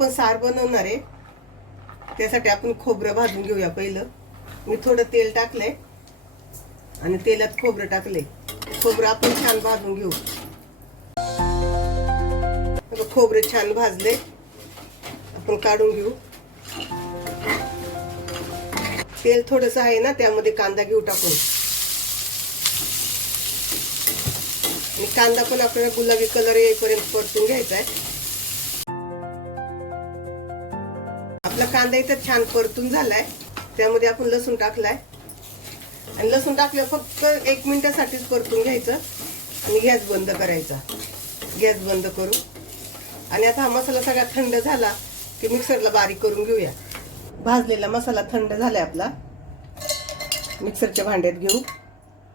आपण सार बनवणार आहे. त्यासाठी आपण खोबरं भाजून घेऊया पहिलं. मी थोडं तेल टाकलंय आणि तेलात खोबरं टाकले खोबरं आपण छान भाजून घेऊ. खोबरे छान भाजले आपण काढून घेऊ. तेल थोडस आहे ना त्यामध्ये कांदा घेऊ टाकून. आणि कांदा पण आपल्याला गुलाबी कलर येईपर्यंत परतून घ्यायचा आहे. आपला कांदा इथं छान परतून झालाय. त्यामध्ये आपण लसूण टाकलाय. आणि लसूण टाकलं फक्त एक मिनिटासाठीच परतून घ्यायचं आणि गॅस बंद करायचा. गॅस बंद करू आणि आता हा मसाला सगळा थंड झाला की मिक्सरला बारीक करून घेऊया. भाजलेला मसाला थंड झालाय आपला. मिक्सरच्या भांड्यात घेऊ.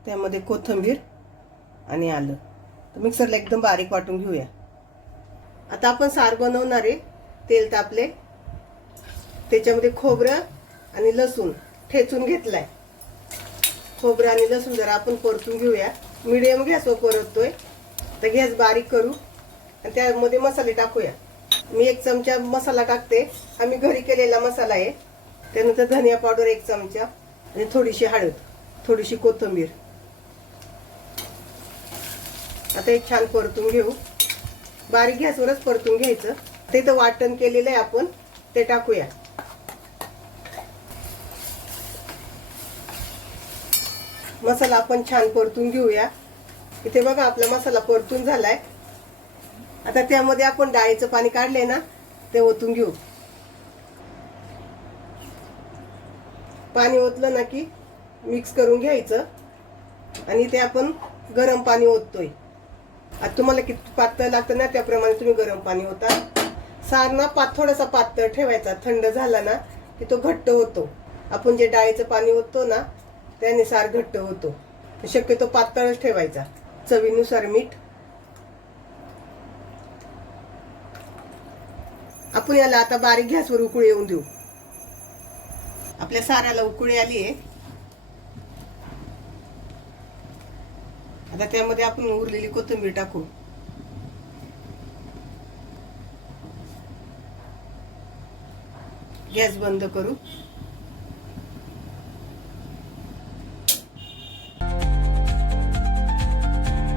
त्यामध्ये कोथिंबीर आणि आलं. तर मिक्सरला एकदम बारीक वाटून घेऊया. आता आपण सार बनवणार आहे. तेल तापले. त्याच्यामध्ये खोबरं आणि लसूण ठेचून घेतलाय. खोबरं आणि लसूण जरा आपण परतून घेऊया. मिडियम गॅसवर परततोय. तर गॅस बारीक करू आणि त्यामध्ये मसाले टाकूया. मी एक चमचा मसाला टाकते. आम्ही घरी केलेला मसाला आहे. त्यानंतर धनिया पावडर एक चमचा आणि थोडीशी हळद थोडीशी कोथिंबीर. आता एक छान परतून घेऊ. बारीक गॅसवरच परतून घ्यायचं. ते तर वाटण केलेलं आहे आपण. ते टाकूया. मसाला आपण छान परतून घेऊया. इथे बघा आपला मसाला परतून झालाय. आता त्यामध्ये आपण डाळीचं पाणी काढले ना ते ओतून घेऊ. पाणी ओतलं ना की मिक्स करून घ्यायचं. आणि ते आपण गरम पाणी ओततोय. आता तुम्हाला किती पातळ लागतं ना त्याप्रमाणे तुम्ही गरम पाणी होता सार ना पात थोडासा पातळ ठेवायचा. थंड झाला ना की तो घट्ट होतो. आपण जे डाळीचं पाणी ओततो ना त्याने सार घट्ट होतो. शक्यतो पातळच ठेवायचा. चवीनुसार मीठ. आपण याला आता बारीक गॅसवर उकळी येऊन देऊ. आपल्या साराला उकळी आली आहे. आता त्यामध्ये आपण उरलेली कोथिंबीर टाकू. गॅस बंद करू.